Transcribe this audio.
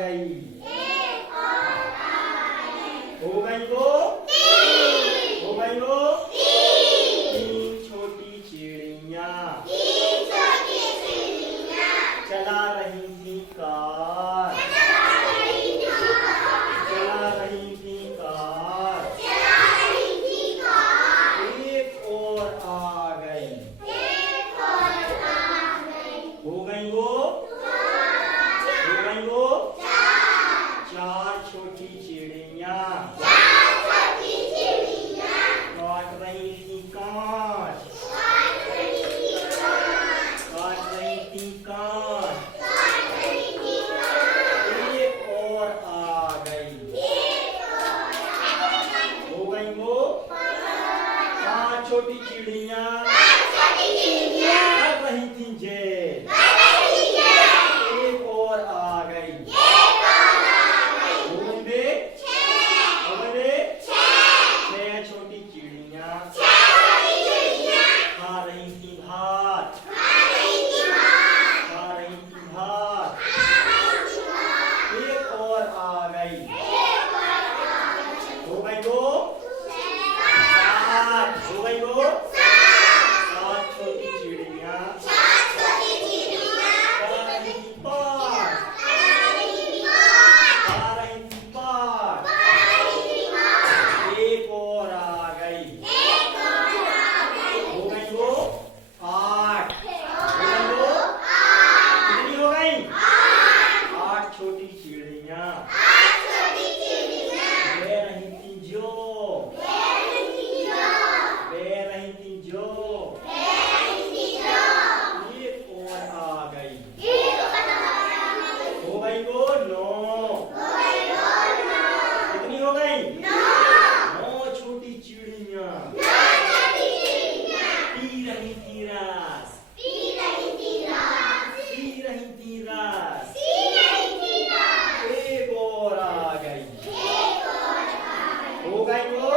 गई। एक और आ गई। हो गई वो, तीन। हो गई वो। तीन। तीन छोटी चिड़िया तीन छोटी चिड़िया चला रही थी कार, चला रही थी कार। चला रही थी कार। चला रही थी कार। एक और आ गई। एक और आ गई। हो गई वो, चार। हो गई वो। चार। चार छोटी चिड़िया चार छोटी चिड़िया काट रही थी कांच, काट रही थी कांच। काट रही थी कांच। काट रही थी कांच। एक और आ गई। एक और आ गई। हो गई वो, पांच छोटी चिड़िया पांच छोटी चिड़िया कर रही थी जेल। कर रही थी। एक और आ गई। एक और आ गई। हो गई वे, छह। हो गई वे। छह। छह छोटी चिड़िया छह छोटी चिड़िया खा रही थी भात, खा रही थी भात। खा रही थी भात। खा रही थी भात। एक और आ गई। एक और आ गई। हो गई वो, सात। सात। हो गई वो, सात। सात छोटी चिड़िया सात छोटी चिड़िया खा रही थी पात, खा रही थी भात। खा रही थी पात। खा रही थी भात। एक और आ गई। एक और आ गई। हो गई वो, आठ। हो गई और वो, आठ। कितनी हो गई? आठ। आठ छोटी चिड़िया आठ छोटी चिड़िया बह रही थी जो, बह रही थी जो। बह रही थी जो। बह रही थी जो। एक और आ गई। एक और आ गई। हो गई वो, नौ। हो गई वो नौ। कितनी हो गई? नौ। नौ छोटी चिड़िया नौ छोटी चिड़िया पी रही थी रस, पी रही थी रस। पी रही थी रस। पी रही थी रस। एक और आ गई। एक और आ गई। हो गई वो,